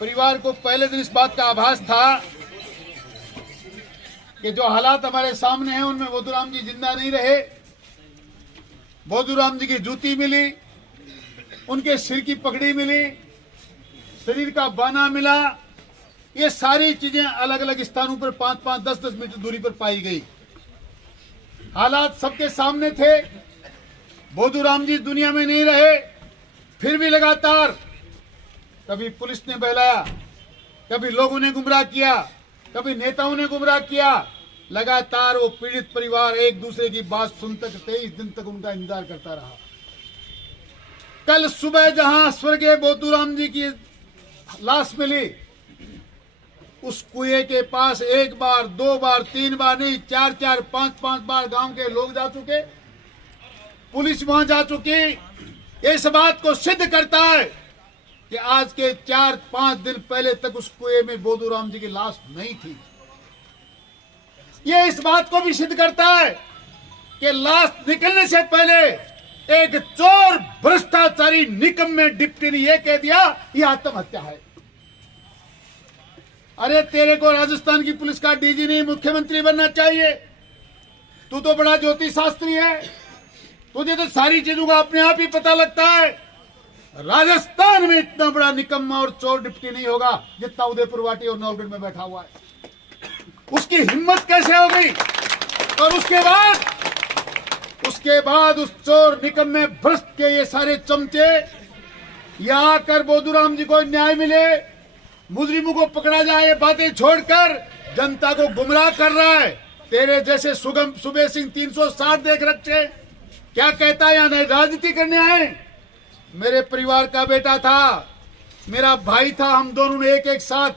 परिवार को पहले दिन इस बात का आभास था कि जो हालात हमारे सामने हैं उनमें बोधूराम जी जिंदा नहीं रहे। बोधूराम जी की जूती मिली, उनके सिर की पगड़ी मिली, शरीर का बाना मिला। ये सारी चीजें अलग अलग स्थानों पर 5-5, 10-10 मीटर दूरी पर पाई गई। हालात सबके सामने थे। बोधूराम जी दुनिया में नहीं रहे, फिर भी लगातार कभी पुलिस ने बहलाया, कभी लोगों ने गुमराह किया, कभी नेताओं ने गुमराह किया। लगातार वो पीड़ित परिवार एक दूसरे की बात सुनते 23 दिन तक उनका इंतजार करता रहा। कल सुबह जहां स्वर्गीय बोधूराम जी की लाश मिली, उस कुएं के पास 1 बार, 2 बार, 3 बार नहीं, 4-4, 5-5 बार गांव के लोग जा चुके, पुलिस वहां जा चुकी। इस बात को सिद्ध करता है कि आज के 4-5 दिन पहले तक उस कुएं में बोधूराम जी की लाश नहीं थी। यह इस बात को भी सिद्ध करता है कि लाश निकलने से पहले एक चोर भ्रष्टाचारी निकम्मे डिप्टी ने यह कह दिया यह आत्महत्या है। अरे तेरे को राजस्थान की पुलिस का डीजी नहीं मुख्यमंत्री बनना चाहिए। तू तो बड़ा ज्योतिष शास्त्री है, तुझे तो सारी चीजों का अपने आप ही पता लगता है। राजस्थान में इतना बड़ा निकम्मा और चोर डिप्टी नहीं होगा जितना उदयपुर वाटी और नौलगढ़ में बैठा हुआ है। उसकी हिम्मत कैसे हो गई? और उसके बाद उस चोर निकम्मे भ्रष्ट के ये सारे चमचे यहाँ आकर बोधूराम जी को न्याय मिले, मुजरिमों को पकड़ा जाए, बातें छोड़कर जनता को गुमराह कर रहा है। तेरे जैसे सुबह सिंह 360 देख रखे, क्या कहता है यहाँ नहीं राजनीति करने आए। मेरे परिवार का बेटा था, मेरा भाई था, हम दोनों ने एक साथ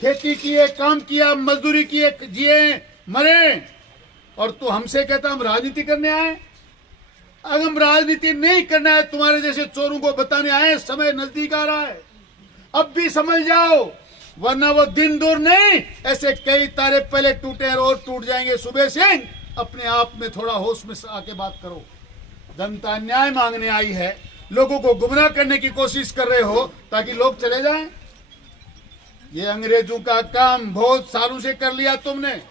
खेती किए, काम किया, मजदूरी किए, जिए, मरे, और तू हमसे कहता हम राजनीति करने आए। अगर हम राजनीति नहीं करना है, तुम्हारे जैसे चोरों को बताने आए, समय नजदीक आ रहा है, अब भी समझ जाओ, वरना वो दिन दूर नहीं। ऐसे कई तारे पहले टूटे और टूट जाएंगे। सुबह सिंह, अपने आप में थोड़ा होश में आके बात करो। जनता न्याय मांगने आई है, लोगों को गुमराह करने की कोशिश कर रहे हो ताकि लोग चले जाएं। ये अंग्रेजों का काम बहुत सालों से कर लिया तुमने,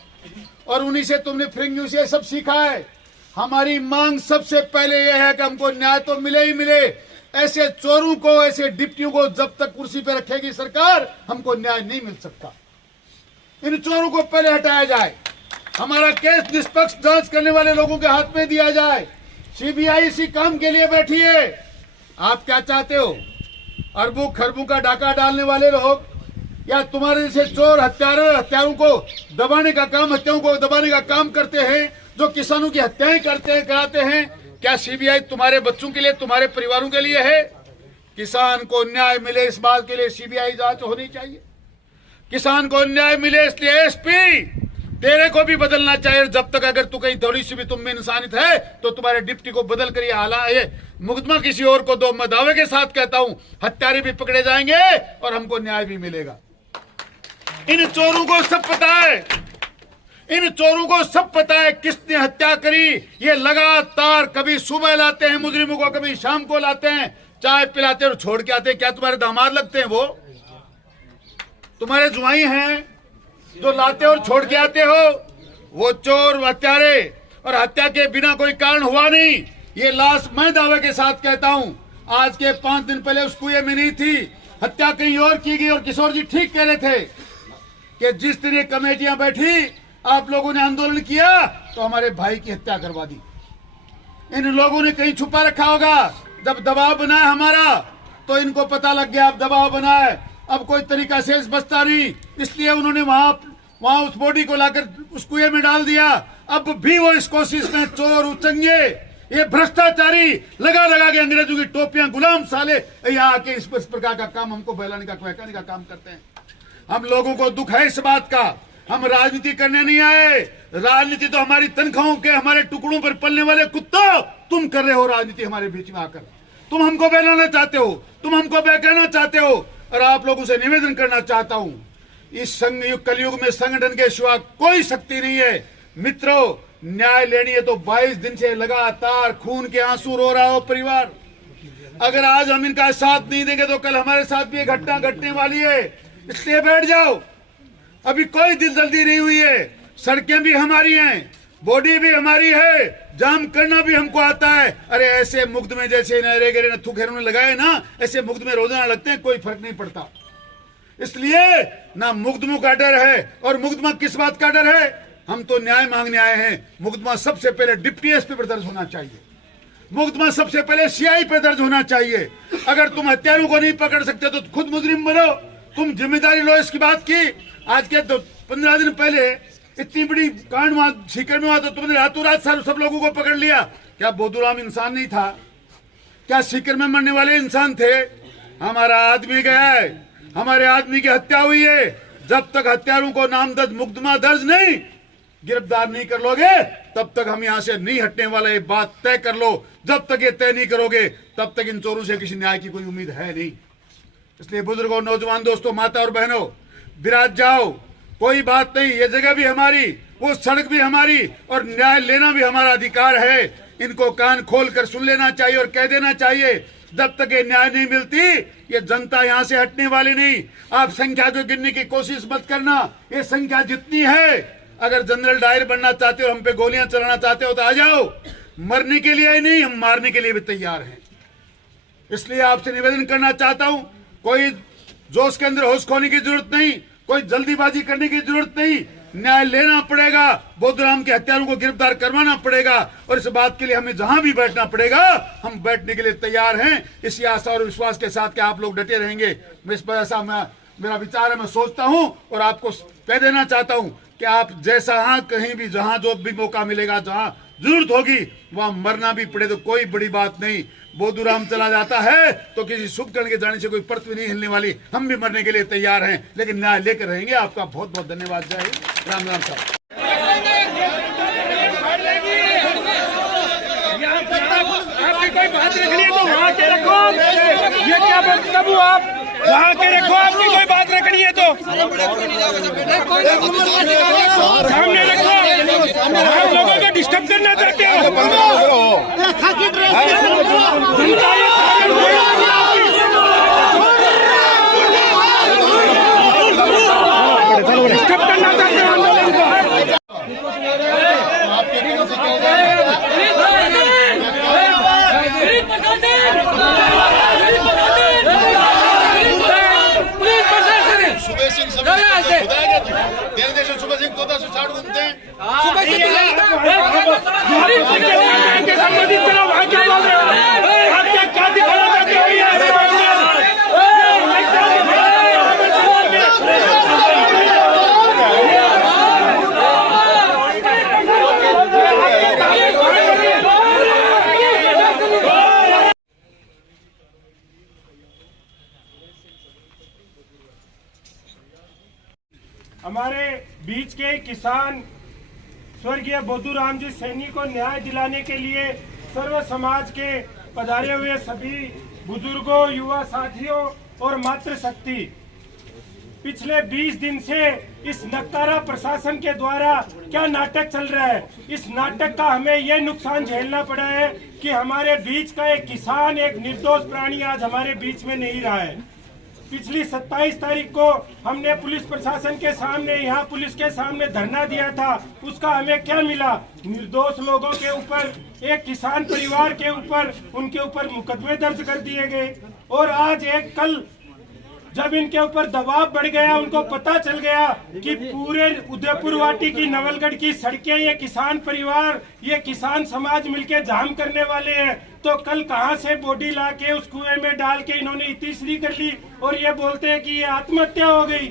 और उन्हीं से तुमने फ्रिंगियों से सब सीखा है। हमारी मांग सबसे पहले यह है कि हमको न्याय तो मिले ही मिले। ऐसे चोरों को, ऐसे डिप्टियों को जब तक कुर्सी पे रखेगी सरकार, हमको न्याय नहीं मिल सकता। इन चोरों को पहले हटाया जाए, हमारा केस निष्पक्ष जांच करने वाले लोगों के हाथ में दिया जाए। सीबीआई इसी काम के लिए बैठी है। आप क्या चाहते हो? अरबों खरबों का डाका डालने वाले लोग, या तुम्हारे जैसे चोर हत्यारों को दबाने का काम, हत्याओं को दबाने का काम करते हैं, जो किसानों की हत्याएं कराते हैं? क्या सीबीआई तुम्हारे बच्चों के लिए, तुम्हारे परिवारों के लिए है? किसान को न्याय मिले इस बात के लिए सीबीआई जांच होनी चाहिए। किसान को न्याय मिले इसलिए एसपी तेरे को भी बदलना चाहिए। जब तक अगर तू कहीं थोड़ी सी भी तुम में इंसानियत है तो तुम्हारे डिप्टी को बदल कर ये मुकदमा किसी और को दो। मैं दावे के साथ कहता हूं, हत्यारे भी पकड़े जाएंगे और हमको न्याय भी मिलेगा। इन चोरों को सब पता है, इन चोरों को सब पता है किसने हत्या करी। ये लगातार कभी सुबह लाते हैं मुजरिमों को, कभी शाम को लाते हैं, चाय पिलाते और छोड़ के आते हैं। क्या तुम्हारे दामाद लगते हैं? वो तुम्हारे जुआई हैं जो लाते और छोड़ के आते हो? वो चोर, हत्यारे, और हत्या के बिना कोई कारण हुआ नहीं। ये लाश मैं दावे के साथ कहता हूं, आज के 5 दिन पहले उस कुएं में नहीं थी, हत्या कहीं और की गई। और किशोर जी ठीक कह रहे थे कि जिस तरह कमेटियां बैठी, आप लोगों ने आंदोलन किया तो हमारे भाई की हत्या करवा दी। इन लोगों ने कहीं छुपा रखा होगा। जब दबाव बना है हमारा तो इनको पता लग गया अब दबाव बना है, अब कोई तरीका से बचता नहीं, इसलिए उन्होंने वहां उस बॉडी को लाकर उस कुएं में डाल दिया। अब भी वो इस कोशिश में चोर, उचंगे, ये भ्रष्टाचारी लगा के अंग्रेजों की टोपियां, गुलाम साले यहाँ आके इस प्रकार का काम हमको बहलाने का, बहकाने का काम करते हैं। हम लोगों को दुख है इस बात का। हम राजनीति करने नहीं आए। राजनीति तो हमारी तनख्वाहों के, हमारे टुकड़ों पर पलने वाले कुत्तों, तुम कर रहे हो राजनीति हमारे बीच में आकर। तुम हमको बहलाना चाहते हो, तुम हमको बहकाना चाहते हो। और आप लोगों से निवेदन करना चाहता हूं, इस कलयुग में संगठन के सिवा कोई शक्ति नहीं है। मित्रों, न्याय लेनी है तो 22 दिन से लगातार खून के आंसू रो रहा हो परिवार। अगर आज हम इनका साथ नहीं देंगे तो कल हमारे साथ भी ये घटना घटने वाली है। इसलिए बैठ जाओ, अभी कोई दिल जल्दी नहीं हुई है। सड़कें भी हमारी हैं, बॉडी भी हमारी है, जाम करना भी हमको आता है। अरे ऐसे मुग्ध में जैसे नरेगेरे नथु खेरों ने लगाए ना, ऐसे मुग्ध में रोजाना लगते हैं, कोई फर्क नहीं पड़ता। इसलिए ना मुकदमों का डर है। और मुकदमा किस बात का डर है? हम तो न्याय मांगने आए हैं। मुकदमा सबसे पहले डिप्टी एसपी पर दर्ज होना चाहिए, मुकदमा सबसे पहले सीआई पर दर्ज होना चाहिए। अगर तुम हत्यारों को नहीं पकड़ सकते तो खुद मुजरिम बनो, तुम जिम्मेदारी लो। इसकी बात की आज के 15 दिन पहले इतनी बड़ी कांड वहां सीकर में हुआ तो तुमने रातों रात सब लोगों को पकड़ लिया। क्या बोधूराम इंसान नहीं था? क्या सीकर में मरने वाले इंसान थे? हमारा आदमी गया है, हमारे आदमी की हत्या हुई है। जब तक हत्यारों को नामजद मुकदमा दर्ज नहीं, गिरफ्तार नहीं कर लोगे, तब तक हम यहां से नहीं हटने वाले। ये बात तय कर लो। जब तक ये तय नहीं करोगे तब तक इन चोरों से किसी न्याय की कोई उम्मीद है नहीं। इसलिए बुजुर्गों, नौजवान दोस्तों, माता और बहनों, विराज जाओ, कोई बात नहीं। ये जगह भी हमारी, वो सड़क भी हमारी, और न्याय लेना भी हमारा अधिकार है। इनको कान खोल कर सुन लेना चाहिए और कह देना चाहिए, जब तक ये न्याय नहीं मिलती ये जनता यहां से हटने वाली नहीं। आप संख्या को गिनने की कोशिश मत करना, ये संख्या जितनी है। अगर जनरल डायर बनना चाहते हो, हम पे गोलियां चलाना चाहते हो तो आ जाओ। मरने के लिए ही नहीं, हम मारने के लिए भी तैयार हैं। इसलिए आपसे निवेदन करना चाहता हूं, कोई जोश के अंदर होश खोने की जरूरत नहीं, कोई जल्दीबाजी करने की जरूरत नहीं। न्याय लेना पड़ेगा, बोधूराम के हत्यारों को गिरफ्तार करवाना पड़ेगा, और इस बात के लिए हमें जहां भी बैठना पड़ेगा हम बैठने के लिए तैयार हैं। इसी आशा और विश्वास के साथ कि आप लोग डटे रहेंगे। इस पर ऐसा मेरा विचार है, मैं सोचता हूं और आपको कह देना चाहता हूं कि आप जैसा हाँ कहीं भी जहां जो भी मौका मिलेगा, जहां जरूरत होगी वहां मरना भी पड़े तो कोई बड़ी बात नहीं। बोधूराम चला जाता है तो किसी शुभ कर्ण के जाने से कोई पृथ्वी नहीं हिलने वाली। हम भी मरने के लिए तैयार हैं, लेकिन न्याय लेकर रहेंगे। आपका बहुत बहुत धन्यवाद। जय हिंद, राम राम साहब। आपकी कोई बात रखनी है तो वहाँ के रखो। ये क्या मतलब हुआ? आप वहाँ के रखो, आपकी कोई बात रखनी है तो सामने रखो। आप लोगों को डिस्टर्ब करना चाहते हो? डिस्टर्ब करना चाहते हो? सुबह सिंह 1460 घूमते हैं। हमारे बीच के किसान स्वर्गीय बोधूराम जी सैनी को न्याय दिलाने के लिए सर्व समाज के पधारे हुए सभी बुजुर्गों, युवा साथियों और मातृशक्ति, पिछले 20 दिन से इस नकारा प्रशासन के द्वारा क्या नाटक चल रहा है, इस नाटक का हमें ये नुकसान झेलना पड़ा है कि हमारे बीच का एक किसान, एक निर्दोष प्राणी आज हमारे बीच में नहीं रहा है। पिछली 27 तारीख को हमने पुलिस प्रशासन के सामने, यहाँ पुलिस के सामने धरना दिया था। उसका हमें क्या मिला? निर्दोष लोगों के ऊपर, एक किसान परिवार के ऊपर, उनके ऊपर मुकदमे दर्ज कर दिए गए। और आज एक कल जब इनके ऊपर दबाव बढ़ गया, उनको पता चल गया कि पूरे उदयपुर वाटी की, नवलगढ़ की सड़कें ये किसान परिवार, ये किसान समाज मिलके जाम करने वाले हैं, तो कल कहां से बॉडी लाके उस कुएं में डाल के इन्होंने इतिश्री कर ली और ये बोलते हैं कि ये आत्महत्या हो गई।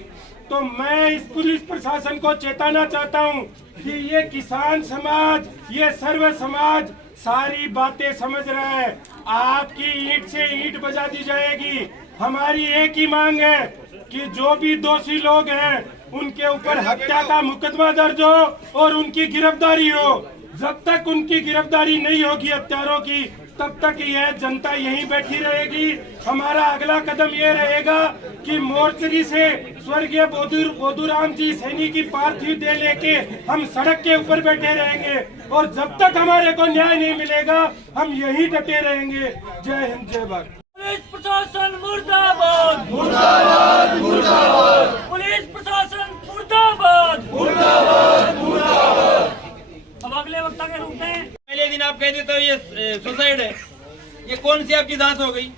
तो मैं इस पुलिस प्रशासन को चेताना चाहता हूं कि ये किसान समाज, ये सर्व समाज सारी बातें समझ रहा है। आपकी ईंट से ईंट बजा दी जाएगी। हमारी एक ही मांग है कि जो भी दोषी लोग हैं उनके ऊपर हत्या का मुकदमा दर्ज हो और उनकी गिरफ्तारी हो। जब तक उनकी गिरफ्तारी नहीं होगी हत्यारों की, तब तक यह जनता यहीं बैठी रहेगी। हमारा अगला कदम यह रहेगा कि मोर्चरी से स्वर्गीय बोधूराम जी सैनी की पार्थिव देह लेके हम सड़क के ऊपर बैठे रहेंगे और जब तक हमारे को न्याय नहीं मिलेगा हम यहीं डटे रहेंगे। जय हिंद, जय भारत। पुलिस प्रशासन मुर्दाबाद, मुर्दाबाद मुर्दाबाद, पुलिस प्रशासन मुर्दाबाद, मुर्दाबाद मुर्दाबाद। अब अगले वक्ता के रूप में पहले दिन आप कहते तो ये सुसाइड है, ये कौन सी आपकी जांच हो गई?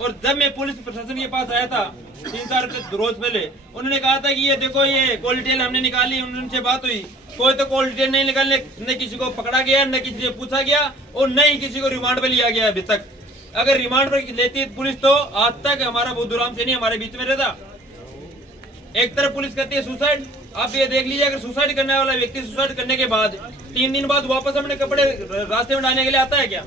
और जब मैं पुलिस प्रशासन के पास आया था 3-4 रोज पहले, उन्होंने कहा था कि ये देखो ये कॉल डिटेल हमने निकाली, उनसे बात हुई, कोई तो कॉल डिटेल नहीं निकालने, न किसी को पकड़ा गया, न किसी से पूछा गया और न ही किसी को रिमांड पे लिया गया अभी तक। अगर रिमांड पर लेती पुलिस तो आज तक हमारा बोधूराम सैनी हमारे बीच में रहता। एक तरफ पुलिस कहती है सुसाइड, आप ये देख लीजिए, अगर सुसाइड करने वाला व्यक्ति सुसाइड करने के बाद 3 दिन बाद वापस अपने कपड़े रास्ते में डालने के लिए आता है क्या?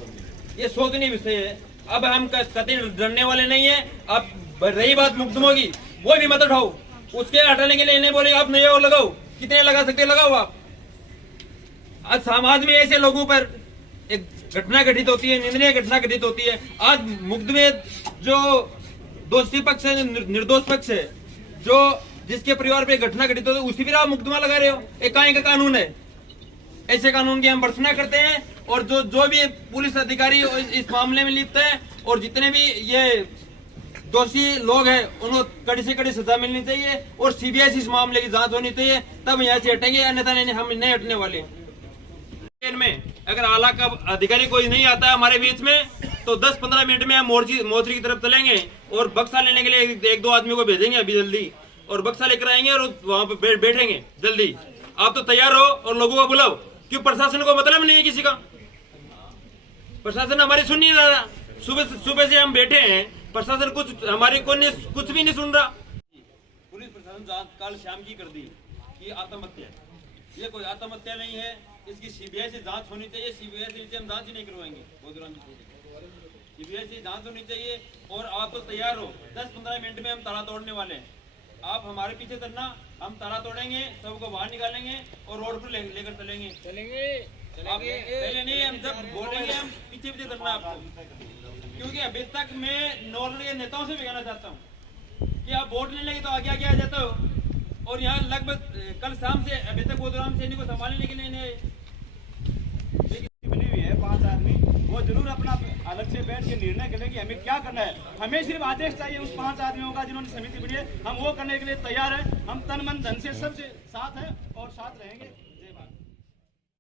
ये सोचनीय विषय है। अब हम कतई डरने वाले नहीं है। अब रही बात मुकदमों की, वो भी मत उठाओ, उसके हटाने के लिए इन्हें बोले आप नए और लगाओ, कितने लगा सकते लगाओ आप। आज समाज में ऐसे लोगों पर एक घटना घटित होती है, निंदनीय घटना घटित होती है। आज मुकदमे जो दोषी पक्ष है, निर्दोष पक्ष है, जो जिसके परिवार पे घटना घटित होती है, उसी पर आप मुकदमा लगा रहे हो। एक का कानून है, ऐसे कानून की हम भर्त्सना करते हैं। और जो भी पुलिस अधिकारी इस मामले में लिप्त है और जितने भी ये दोषी लोग हैं, उनको कड़ी से कड़ी सजा मिलनी चाहिए और सीबीआई से इस मामले की जांच होनी चाहिए, तब यहाँ से हटेंगे, अन्यथा हम नहीं हटने वाले। में अगर आला का अधिकारी कोई नहीं आता है हमारे बीच में तो 10-15 मिनट में हम मोर्चे की तरफ चलेंगे और बक्सा लेने के लिए 1-2 आदमी को भेजेंगे अभी जल्दी, और बक्सा लेकर आएंगे और वहां पर बैठेंगे जल्दी। आप तो तैयार हो और लोगों को बुलाओ, क्यों प्रशासन को मतलब नहीं है किसी का। प्रशासन हमारी सुन नहीं रहा। सुबह से हम बैठे हैं, प्रशासन हमारी कुछ भी नहीं सुन रहा। पुलिस प्रशासन जांच कल शाम की कर दी कि आत्महत्या, ये कोई आत्महत्या नहीं है, इसकी सीबीआई से जांच होनी चाहिए। सीबीआई से नीचे हम जांच ही नहीं करवाएंगे, सीबीआई से जांच होनी चाहिए। और आप तो तैयार हो, 10-15 मिनट में हम ताला तोड़ने वाले हैं, आप हमारे पीछे चलना, हम ताला तोड़ेंगे, सबको बाहर निकालेंगे और रोड पर लेकर चलेंगे। आप पहले नहीं, हम जब बोलेंगे हम पीछे चलना आपको। क्योंकि अभी तक मैं नॉर्मल नेताओं से भी कहना चाहता हूँ कि आप वोट लेने के तो आगे आ जाते हो और यहाँ लगभग कल शाम से अभी तक बोधूराम सैनी को संभालने के लिए बनी हुई है 5 आदमी, वो जरूर अपना अलग से बैठ के निर्णय करें कि हमें क्या करना है। हमें सिर्फ आदेश चाहिए उस 5 आदमियों का जिन्होंने समिति बनी है, हम वो करने के लिए तैयार हैं। हम तन मन धन से सबसे साथ हैं और साथ रहेंगे।